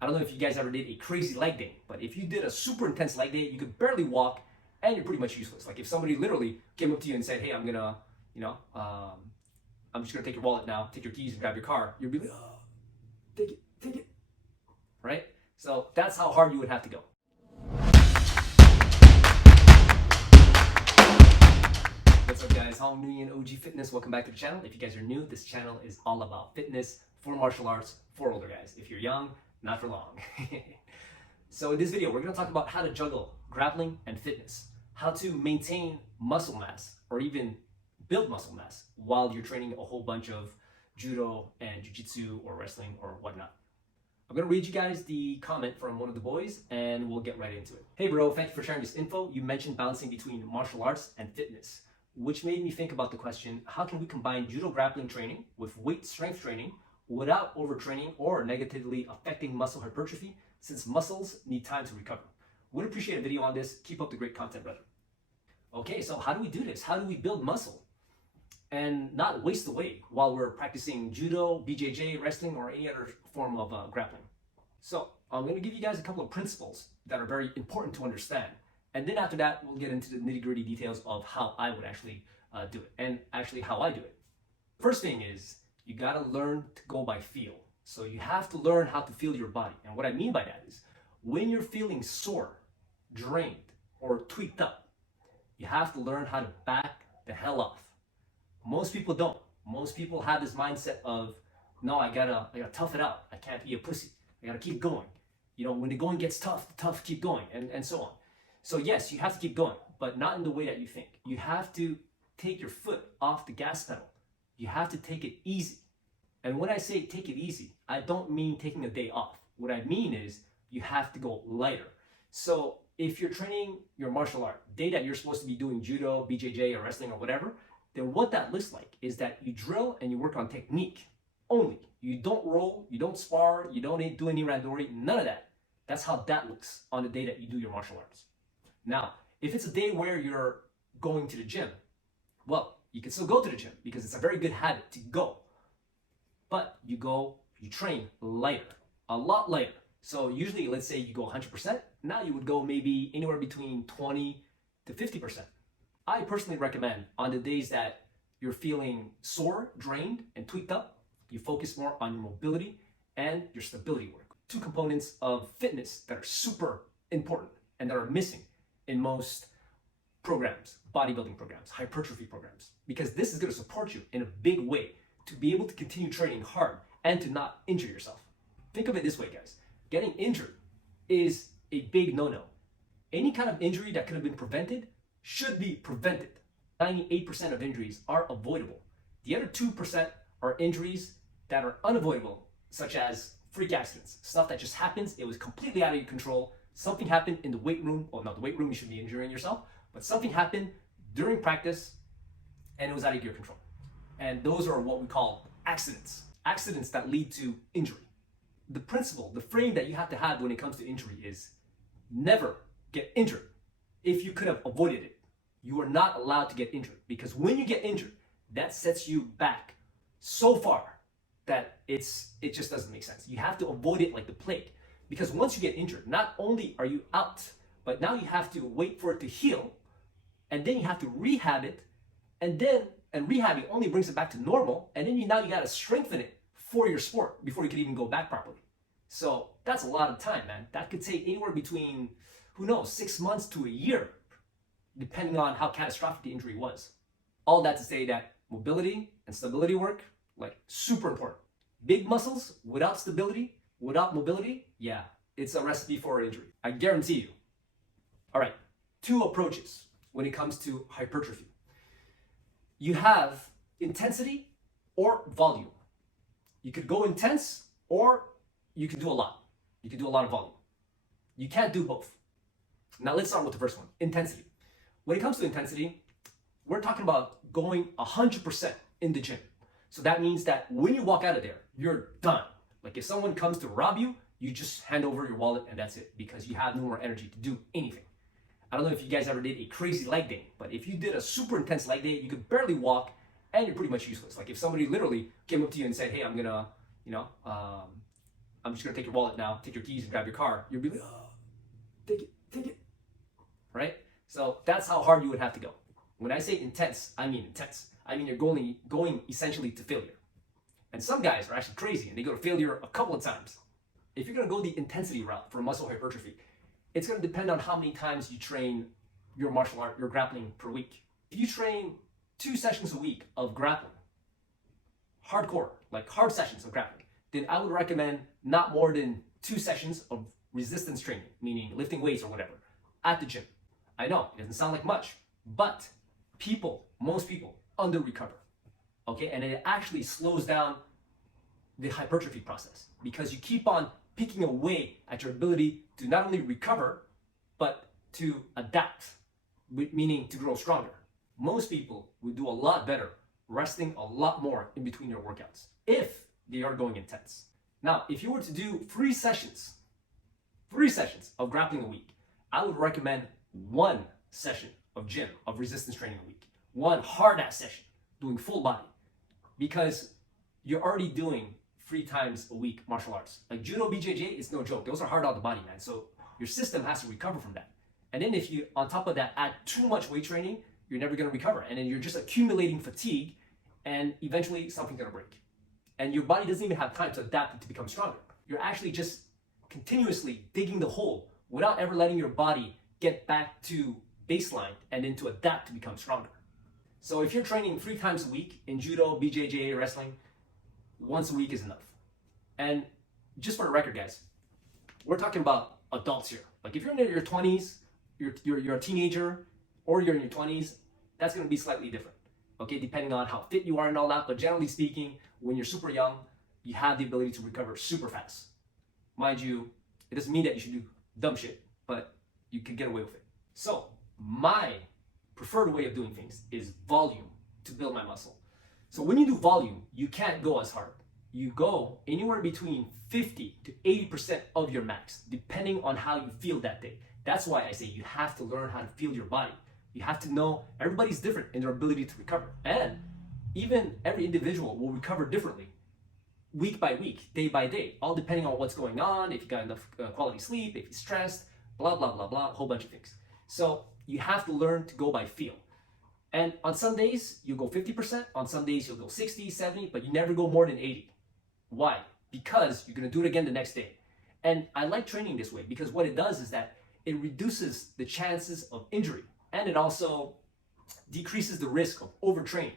I don't know if you guys ever did a crazy leg day, but if you did a super intense leg day, you could barely walk and you're pretty much useless. Like if somebody literally came up to you and said, hey, I'm gonna, I'm just gonna take your wallet now, take your keys and grab your car, you'd be like, oh, take it, right? So that's how hard you would have to go. What's up guys, I'm Nguyen, OG Fitness. Welcome back to the channel. If you guys are new, this channel is all about fitness for martial arts for older guys. If you're young, not for long. So in this video, we're gonna talk about how to juggle grappling and fitness, how to maintain muscle mass or even build muscle mass while you're training a whole bunch of judo and jiu-jitsu or wrestling or whatnot. I'm gonna read you guys the comment from one of the boys and we'll get right into it. Hey bro, thank you for sharing this info. You mentioned balancing between martial arts and fitness, which made me think about the question, how can we combine judo grappling training with weight strength training without overtraining or negatively affecting muscle hypertrophy, since muscles need time to recover? Would appreciate a video on this. Keep up the great content, brother. Okay, so how do we do this? How do we build muscle and not waste away while we're practicing judo, BJJ, wrestling, or any other form of grappling? So I'm going to give you guys a couple of principles that are very important to understand. And then after that, we'll get into the nitty-gritty details of how I would actually do it, and actually how I do it. First thing is, you gotta learn to go by feel. So you have to learn how to feel your body. And what I mean by that is, when you're feeling sore, drained, or tweaked up, you have to learn how to back the hell off. Most people don't. Most people have this mindset of, no, I gotta tough it out. I can't be a pussy. I gotta keep going. You know, when the going gets tough, the tough keep going, and so on. So yes, you have to keep going, but not in the way that you think. You have to take your foot off the gas pedal. You have to take it easy. And when I say take it easy, I don't mean taking a day off. What I mean is you have to go lighter. So if you're training your martial art, day that you're supposed to be doing judo, BJJ, or wrestling, or whatever, then what that looks like is that you drill and you work on technique only. You don't roll, you don't spar, you don't do any randori, none of that. That's how that looks on the day that you do your martial arts. Now, if it's a day where you're going to the gym, well, you can still go to the gym because it's a very good habit to go. But you train lighter, a lot lighter. So usually, let's say you go 100%, now you would go maybe anywhere between 20 to 50%. I personally recommend on the days that you're feeling sore, drained, and tweaked up, you focus more on your mobility and your stability work. Two components of fitness that are super important and that are missing in most programs, bodybuilding programs, hypertrophy programs, because this is going to support you in a big way to be able to continue training hard and to not injure yourself. Think of it this way, guys. Getting injured is a big no-no. Any kind of injury that could have been prevented should be prevented. 98% of injuries are avoidable. The other 2% are injuries that are unavoidable, such as freak accidents, stuff that just happens. It was completely out of your control. Something happened in the weight room. Well, not the weight room, you shouldn't be injuring yourself, but something happened during practice and it was out of your control. And those are what we call accidents. Accidents that lead to injury. The principle, the frame that you have to have when it comes to injury is never get injured if you could have avoided it. You are not allowed to get injured, because when you get injured, that sets you back so far that it just doesn't make sense. You have to avoid it like the plague, because once you get injured, not only are you out, but now you have to wait for it to heal, and then you have to rehab it, and rehabbing only brings it back to normal, and then now you got to strengthen it for your sport before you can even go back properly. So that's a lot of time, man. That could take anywhere between, who knows, 6 months to a year, depending on how catastrophic the injury was. All that to say that mobility and stability work, like, super important. Big muscles without stability, without mobility, yeah, it's a recipe for injury. I guarantee you. All right, 2 approaches when it comes to hypertrophy. You have intensity or volume. You could go intense or you can do a lot. You can do a lot of volume. You can't do both. Now let's start with the first one, intensity. When it comes to intensity, we're talking about going 100% in the gym. So that means that when you walk out of there, you're done. Like if someone comes to rob you, you just hand over your wallet and that's it, because you have no more energy to do anything. I don't know if you guys ever did a crazy leg day, but if you did a super intense leg day, you could barely walk and you're pretty much useless. Like if somebody literally came up to you and said, hey, I'm I'm just gonna take your wallet now, take your keys and grab your car, you'll be like, oh, take it, right? So that's how hard you would have to go. When I say intense, I mean intense. I mean you're going essentially to failure. And some guys are actually crazy and they go to failure a couple of times. If you're gonna go the intensity route for muscle hypertrophy, it's gonna depend on how many times you train your martial art, your grappling per week. If you train 2 sessions a week of grappling, hardcore, like hard sessions of grappling, then I would recommend not more than 2 sessions of resistance training, meaning lifting weights or whatever, at the gym. I know, it doesn't sound like much, but most people under recover, okay? And it actually slows down the hypertrophy process because you keep on picking away at your ability to not only recover, but to adapt, meaning to grow stronger. Most people would do a lot better resting a lot more in between their workouts if they are going intense. Now, if you were to do 3 sessions of grappling a week, I would recommend 1 session of gym, of resistance training a week. 1 hard ass session, doing full body, because you're already doing 3 times a week martial arts. Like judo, BJJ, it's no joke. Those are hard on the body, man. So your system has to recover from that. And then if you, on top of that, add too much weight training, you're never gonna recover. And then you're just accumulating fatigue and eventually something's gonna break. And your body doesn't even have time to adapt and to become stronger. You're actually just continuously digging the hole without ever letting your body get back to baseline and then to adapt to become stronger. So if you're training 3 times a week in judo, BJJ, wrestling, once a week is enough. And just for the record, guys, we're talking about adults here. Like if you're in your 20s, you're a teenager, or you're in your 20s, that's gonna be slightly different, okay? Depending on how fit you are and all that, but generally speaking, when you're super young, you have the ability to recover super fast. Mind you, it doesn't mean that you should do dumb shit, but you can get away with it. So my preferred way of doing things is volume to build my muscle. So when you do volume, you can't go as hard. You go anywhere between 50 to 80% of your max, depending on how you feel that day. That's why I say you have to learn how to feel your body. You have to know everybody's different in their ability to recover. And even every individual will recover differently, week by week, day by day, all depending on what's going on, if you got enough quality sleep, if you're stressed, blah, blah, blah, blah, a whole bunch of things. So you have to learn to go by feel. And on some days, you'll go 50%, on some days you'll go 60, 70, but you never go more than 80. Why? Because you're gonna do it again the next day. And I like training this way because what it does is that it reduces the chances of injury and it also decreases the risk of overtraining.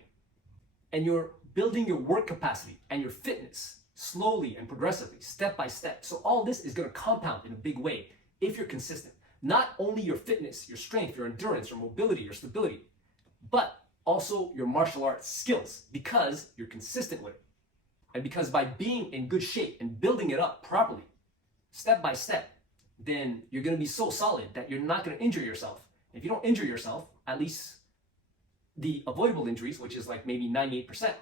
And you're building your work capacity and your fitness slowly and progressively, step by step. So all this is gonna compound in a big way if you're consistent. Not only your fitness, your strength, your endurance, your mobility, your stability, but also your martial arts skills because you're consistent with it. And because by being in good shape and building it up properly, step by step, then you're gonna be so solid that you're not gonna injure yourself. If you don't injure yourself, at least the avoidable injuries, which is like maybe 98%,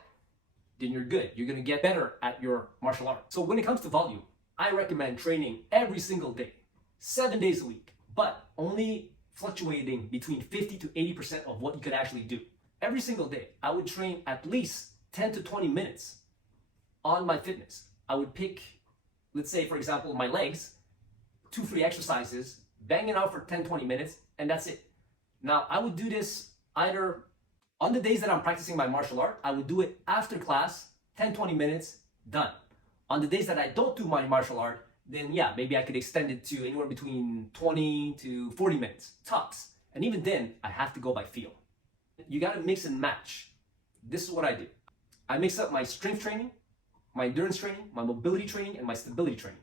then you're good. You're gonna get better at your martial art. So when it comes to volume, I recommend training every single day, 7 days a week, but only fluctuating between 50 to 80% of what you could actually do. Every single day, I would train at least 10 to 20 minutes on my fitness. I would pick, let's say, for example, my legs, 2-3 exercises, bang it out for 10, 20 minutes, and that's it. Now, I would do this either on the days that I'm practicing my martial art, I would do it after class, 10, 20 minutes, done. On the days that I don't do my martial art, then yeah, maybe I could extend it to anywhere between 20 to 40 minutes, tops. And even then, I have to go by feel. You gotta mix and match. This is what I do. I mix up my strength training, my endurance training, my mobility training, and my stability training.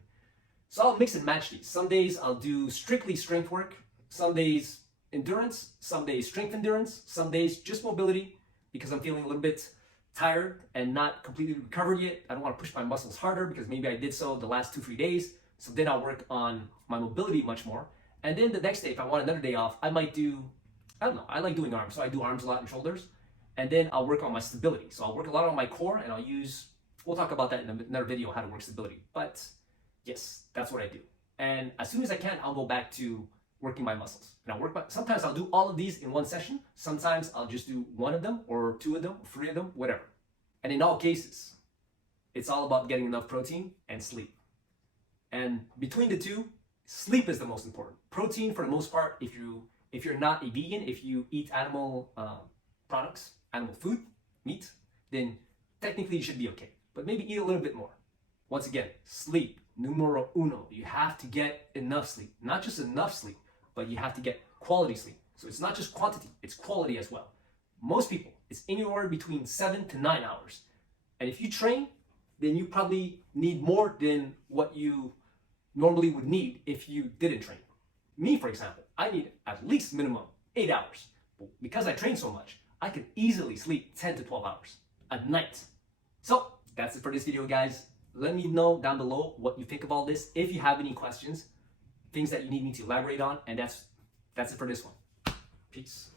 So I'll mix and match these. Some days I'll do strictly strength work, some days endurance, some days strength endurance, some days just mobility because I'm feeling a little bit tired and not completely recovered yet. I don't want to push my muscles harder because maybe I did so the last 2-3 days. So then I'll work on my mobility much more. And then the next day, if I want another day off, I might do, I don't know, I like doing arms. So I do arms a lot and shoulders. And then I'll work on my stability. So I'll work a lot on my core and I'll use, we'll talk about that in another video, how to work stability. But yes, that's what I do. And as soon as I can, I'll go back to working my muscles. And I'll work sometimes I'll do all of these in one session. Sometimes I'll just do 1 of them or 2 of them, or 3 of them, whatever. And in all cases, it's all about getting enough protein and sleep. And between the two, sleep is the most important. Protein, for the most part, if you're not a vegan, if you eat animal products, animal food, meat, then technically you should be okay. But maybe eat a little bit more. Once again, sleep, numero uno. You have to get enough sleep. Not just enough sleep, but you have to get quality sleep. So it's not just quantity, it's quality as well. Most people, it's anywhere between 7 to 9 hours. And if you train, then you probably need more than what you normally would need if you didn't train. Me, for example, I need at least minimum 8 hours. But because I train so much, I can easily sleep 10 to 12 hours at night. So that's it for this video, guys. Let me know down below what you think of all this. If you have any questions, things that you need me to elaborate on, and that's it for this one. Peace.